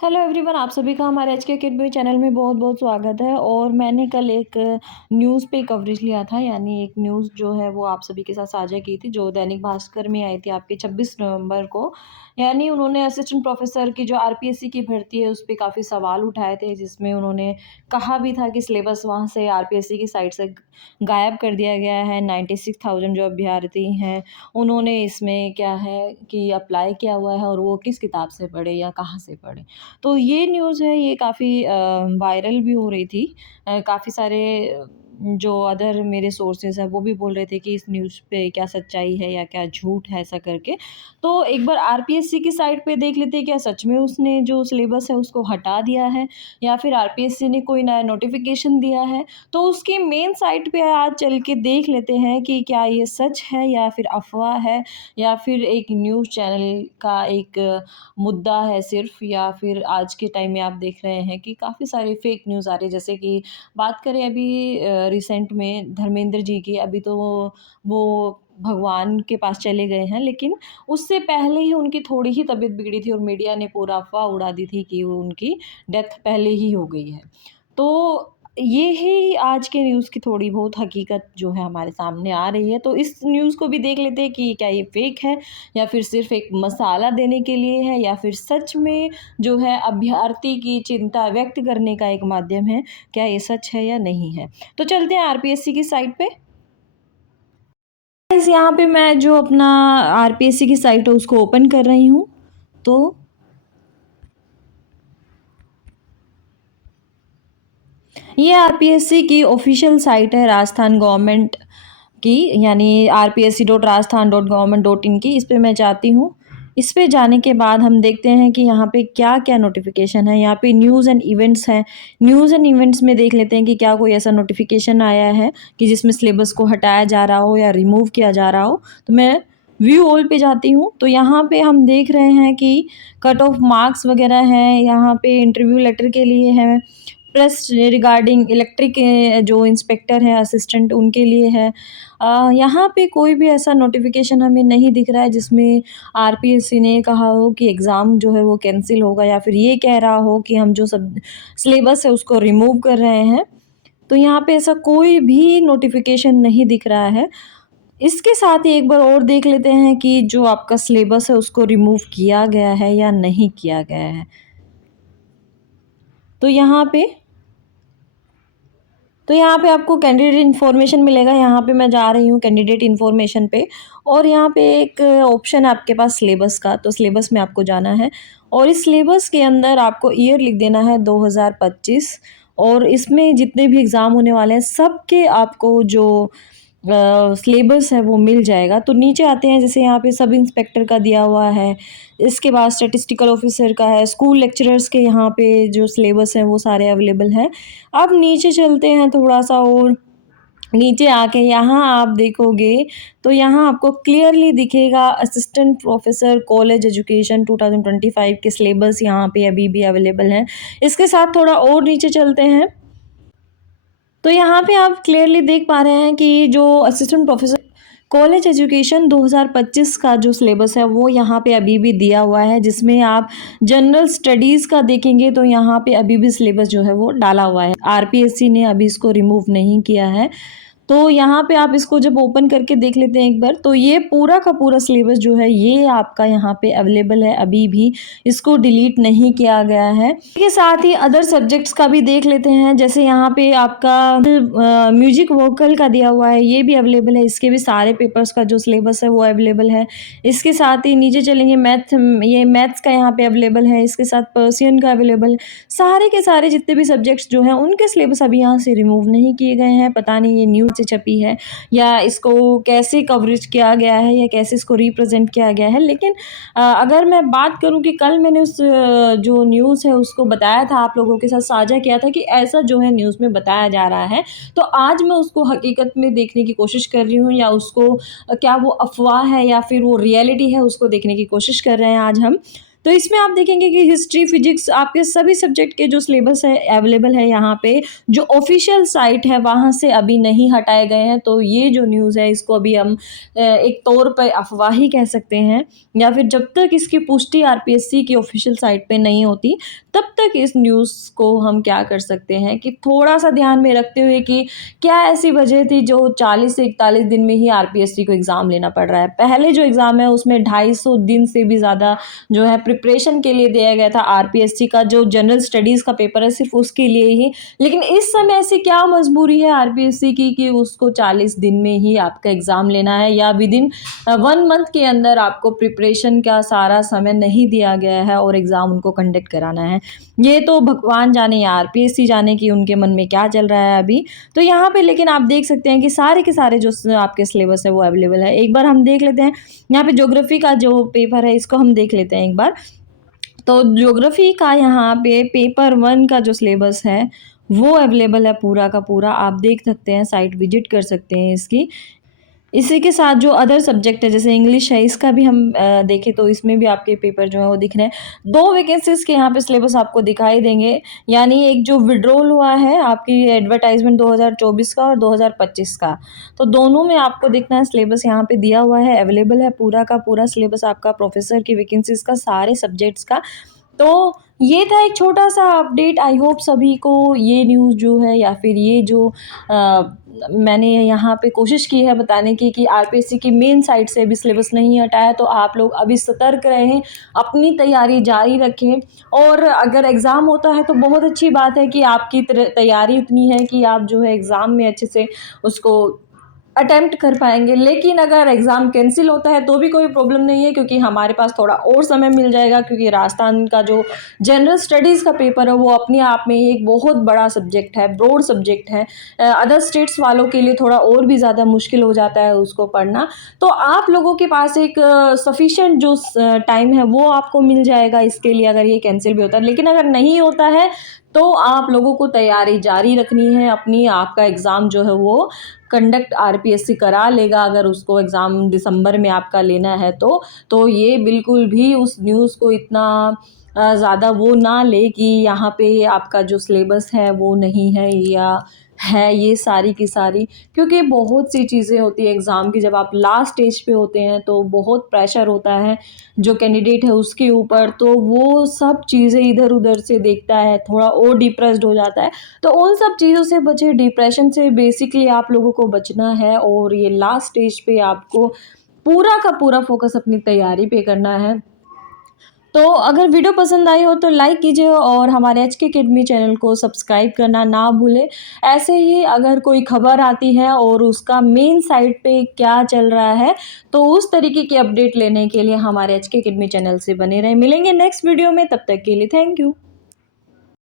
Hello everyone, आप सभी का हमारे एच के अकेडमी चैनल में बहुत बहुत स्वागत है। और मैंने कल एक न्यूज़ पे कवरेज लिया था, यानी एक न्यूज़ जो है वो आप सभी के साथ साझा की थी, जो दैनिक भास्कर में आई थी आपके 26 नवंबर को। यानी उन्होंने असिस्टेंट प्रोफेसर की जो आरपीएससी की भर्ती है उस पे काफ़ी सवाल उठाए थे, जिसमें उन्होंने कहा भी था कि सिलेबस वहाँ से आरपीएससी की साइट से गायब कर दिया गया है। 96,000 जो अभ्यर्थी हैं उन्होंने इसमें क्या है कि अप्लाई किया हुआ है, और वो किस किताब से पढ़े या कहाँ से पढ़े। तो ये न्यूज़ है, ये काफ़ी वायरल भी हो रही थी। काफ़ी सारे जो अदर मेरे सोर्सेज़ हैं वो भी बोल रहे थे कि इस न्यूज़ पे क्या सच्चाई है या क्या झूठ है, ऐसा करके। तो एक बार आरपीएससी की साइट पे देख लेते हैं, क्या सच में उसने जो सिलेबस है उसको हटा दिया है या फिर आरपीएससी ने कोई नया नोटिफ़िकेशन दिया है। तो उसकी मेन साइट पे आज चल के देख लेते हैं कि क्या ये सच है या फिर अफ़वाह है, या फिर एक न्यूज़ चैनल का एक मुद्दा है सिर्फ़, या फिर आज के टाइम में आप देख रहे हैं कि काफ़ी सारे फ़ेक न्यूज़ आ रही है। जैसे कि बात करें अभी रिसेंट में धर्मेंद्र जी की, अभी तो वो भगवान के पास चले गए हैं, लेकिन उससे पहले ही उनकी थोड़ी ही तबीयत बिगड़ी थी और मीडिया ने पूरा अफ़वाह उड़ा दी थी कि वो उनकी डेथ पहले ही हो गई है। तो ये ही आज के न्यूज़ की थोड़ी बहुत हकीकत जो है हमारे सामने आ रही है। तो इस न्यूज़ को भी देख लेते हैं कि क्या ये फ़ेक है या फिर सिर्फ़ एक मसाला देने के लिए है, या फिर सच में जो है अभ्यर्थी की चिंता व्यक्त करने का एक माध्यम है। क्या ये सच है या नहीं है? तो चलते हैं आरपीएससी की साइट पे। गाइस, यहाँ पे मैं जो अपना आरपीएससी की साइट है उसको ओपन कर रही हूँ। तो ये आरपीएससी की ऑफिशियल साइट है, राजस्थान गवर्नमेंट की, यानी rpsc.rajasthan.government.in की। इस पे मैं जाती हूँ। इस पे जाने के बाद हम देखते हैं कि यहाँ पे क्या-क्या नोटिफ़िकेशन है। यहाँ पे न्यूज़ एंड इवेंट्स हैं। न्यूज़ एंड इवेंट्स में देख लेते हैं कि क्या कोई ऐसा नोटिफ़िकेशन आया है कि जिसमें सिलेबस को हटाया जा रहा हो या रिमूव किया जा रहा हो। तो मैं व्यू ऑल पे जाती हूँ। तो यहाँ पे हम देख रहे हैं कि कट ऑफ मार्क्स वगैरह हैं, यहाँ पे इंटरव्यू लेटर के लिए है, प्लस रिगार्डिंग इलेक्ट्रिक जो इंस्पेक्टर है असिस्टेंट उनके लिए है। यहाँ पे कोई भी ऐसा नोटिफिकेशन हमें नहीं दिख रहा है जिसमें आरपीएससी ने कहा हो कि एग्ज़ाम जो है वो कैंसिल होगा, या फिर ये कह रहा हो कि हम जो सब सिलेबस है उसको रिमूव कर रहे हैं। तो यहाँ पे ऐसा कोई भी नोटिफिकेशन नहीं दिख रहा है। इसके साथ ही एक बार और देख लेते हैं कि जो आपका सिलेबस है उसको रिमूव किया गया है या नहीं किया गया है। तो यहाँ पे तो यहाँ पे आपको कैंडिडेट इन्फॉर्मेशन मिलेगा। यहाँ पे मैं जा रही हूँ कैंडिडेट इन्फॉर्मेशन पे, और यहाँ पे एक ऑप्शन है आपके पास सिलेबस का। तो सिलेबस में आपको जाना है, और इस सिलेबस के अंदर आपको ईयर लिख देना है 2025, और इसमें जितने भी एग्ज़ाम होने वाले हैं सबके आपको जो सिलेबस है वो मिल जाएगा। तो नीचे आते हैं, जैसे यहाँ पे सब इंस्पेक्टर का दिया हुआ है, इसके बाद स्टैटिस्टिकल ऑफिसर का है, स्कूल लेक्चरर्स के यहाँ पे जो सिलेबस हैं वो सारे अवेलेबल हैं। अब नीचे चलते हैं थोड़ा-सा, और नीचे आके यहाँ आप देखोगे तो यहाँ आपको क्लियरली दिखेगा असिस्टेंट प्रोफेसर कॉलेज एजुकेशन 2025 के सिलेबस यहाँ पे अभी भी अवेलेबल हैं। इसके साथ थोड़ा और नीचे चलते हैं, तो यहाँ पे आप क्लियरली देख पा रहे हैं कि जो असिस्टेंट प्रोफेसर कॉलेज एजुकेशन 2025 का जो सिलेबस है वो यहाँ पे अभी भी दिया हुआ है, जिसमें आप जनरल स्टडीज़ का देखेंगे तो यहाँ पे अभी भी सिलेबस जो है वो डाला हुआ है। आरपीएससी ने अभी इसको रिमूव नहीं किया है। तो यहाँ पे आप इसको जब ओपन करके देख लेते हैं एक बार, तो ये पूरा का पूरा सिलेबस जो है ये आपका यहाँ पे अवेलेबल है अभी भी, इसको डिलीट नहीं किया गया है। इसके साथ ही अदर सब्जेक्ट्स का भी देख लेते हैं, जैसे यहाँ पे आपका म्यूजिक वोकल का दिया हुआ है, ये भी अवेलेबल है। इसके भी सारे पेपर्स का जो सिलेबस है वो अवेलेबल है। इसके साथ ही नीचे चलेंगे, ये मैथ्स का यहाँ पे अवेलेबल है, इसके साथ पर्सियन का अवेलेबल है। सारे के सारे जितने भी सब्जेक्ट्स जो हैं उनके सिलेबस अभी यहाँ से रिमूव नहीं किए गए हैं। पता नहीं ये न्यूज़ से छपी है या इसको कैसे कवरेज किया गया है या कैसे इसको रिप्रेजेंट किया गया है। लेकिन अगर मैं बात करूँ कि कल मैंने उस जो न्यूज़ है उसको बताया था, आप लोगों के साथ साझा किया था कि ऐसा जो है न्यूज़ में बताया जा रहा है, तो आज मैं उसको हकीकत में देखने की कोशिश कर रही हूँ, या उसको क्या वो अफ़वाह है या फिर वो रियलिटी है उसको देखने की कोशिश कर रहे हैं आज हम। तो इसमें आप देखेंगे कि हिस्ट्री, फिजिक्स आपके सभी सब्जेक्ट के जो सिलेबस है अवेलेबल है यहाँ पे। जो ऑफिशियल साइट है वहाँ से अभी नहीं हटाए गए हैं, तो ये जो न्यूज़ है इसको अभी हम एक तौर पे अफ़वाह ही कह सकते हैं, या फिर जब तक इसकी पुष्टि आरपीएससी की ऑफिशियल साइट पे नहीं होती, तब तक इस न्यूज़ को हम क्या कर सकते हैं कि थोड़ा-सा ध्यान में रखते हुए कि क्या ऐसी वजह थी जो 40 से 41 दिन में ही आरपीएससी को एग्ज़ाम लेना पड़ रहा है। पहले जो एग्ज़ाम है उसमें 250 दिन से भी ज़्यादा जो है प्रिपरेशन के लिए दिया गया था। आरपीएससी का जो जनरल स्टडीज़ का पेपर है सिर्फ़ उसके लिए ही। लेकिन इस समय ऐसी क्या मजबूरी है आरपीएससी की कि उसको 40 दिन में ही आपका एग्ज़ाम लेना है, या विदिन 1 मंथ के अंदर आपको प्रिपरेशन का सारा समय नहीं दिया गया है और एग्ज़ाम उनको कंडक्ट कराना है। ये तो भगवान जाने या आरपीएससी जाने कि उनके मन में क्या चल रहा है अभी। तो यहाँ पे लेकिन आप देख सकते हैं कि सारे के सारे जो आपके सिलेबस है वो अवेलेबल है। एक बार हम देख लेते हैं, यहाँ पे ज्योग्राफी का जो पेपर है इसको हम देख लेते हैं एक बार। तो ज्योग्राफी का यहाँ पे पेपर 1 का जो सिलेबस है वो अवेलेबल है पूरा का पूरा। आप देख सकते हैं, साइट विजिट कर सकते हैं इसकी। इसी के साथ जो अदर सब्जेक्ट है जैसे इंग्लिश है, इसका भी हम देखें तो इसमें भी आपके पेपर जो है वो दिख रहे हैं। 2 वैकेंसीज़ के यहाँ पे सिलेबस आपको दिखाई देंगे, यानी एक जो विड्रॉल हुआ है आपकी एडवर्टाइज़मेंट 2024 का और 2025 का। तो दोनों में आपको दिखना है, सिलेबस यहाँ पे दिया हुआ है, अवेलेबल है पूरा का पूरा सिलेबस आपका प्रोफ़ेसर की वैकेंसीज़ का, सारे सब्जेक्ट्स का। तो ये था एक छोटा-सा अपडेट। आई होप सभी को ये न्यूज़ जो है या फिर ये जो मैंने यहाँ पे कोशिश की है बताने की कि आरपीएससी की मेन साइट से अभी सिलेबस नहीं हटा है, तो आप लोग अभी सतर्क रहें, अपनी तैयारी जारी रखें। और अगर एग्ज़ाम होता है तो बहुत अच्छी बात है कि आपकी तैयारी इतनी है कि आप जो है एग्ज़ाम में अच्छे से उसको अटेम्प्ट कर पाएँगे। लेकिन अगर एग्ज़ाम कैंसल होता है तो भी कोई प्रॉब्लम नहीं है, क्योंकि हमारे पास थोड़ा और समय मिल जाएगा, क्योंकि राजस्थान का जो जनरल स्टडीज़ का पेपर है वो अपने आप में ही एक बहुत बड़ा सब्जेक्ट है, ब्रॉड सब्जेक्ट है। अदर स्टेट्स वालों के लिए थोड़ा और भी ज़्यादा मुश्किल हो जाता है उसको पढ़ना। तो आप लोगों के पास एक सफिशिएंट जो टाइम है वो आपको मिल जाएगा इसके लिए, अगर ये कैंसल भी होता है। लेकिन अगर नहीं होता है तो आप लोगों को तैयारी जारी रखनी है अपनी। आपका एग्ज़ाम जो है वो कंडक्ट आरपीएससी करा लेगा, अगर उसको एग्ज़ाम दिसंबर में आपका लेना है तो। तो ये बिल्कुल भी उस न्यूज़ को इतना ज़्यादा वो ना ले कि यहाँ पे आपका जो सिलेबस है वो नहीं है या है, ये सारी की सारी। क्योंकि बहुत सी चीज़ें होती हैं एग्ज़ाम की, जब आप लास्ट स्टेज पे होते हैं तो बहुत प्रेशर होता है जो कैंडिडेट है उसके ऊपर, तो वो सब चीज़ें इधर-उधर से देखता है, थोड़ा और डिप्रेस्ड हो जाता है। तो उन सब चीज़ों से बचें, डिप्रेशन से बेसिकली आप लोगों को बचना है, और ये लास्ट स्टेज पे आपको पूरा का पूरा फ़ोकस अपनी तैयारी पे करना है। तो अगर वीडियो पसंद आई हो तो लाइक कीजिए और हमारे एचके अकेडमी चैनल को सब्सक्राइब करना ना भूलें। ऐसे ही अगर कोई खबर आती है और उसका मेन साइट पे क्या चल रहा है, तो उस तरीके की अपडेट लेने के लिए हमारे एचके अकेडमी चैनल से बने रहें। मिलेंगे नेक्स्ट वीडियो में, तब तक के लिए थैंक यू।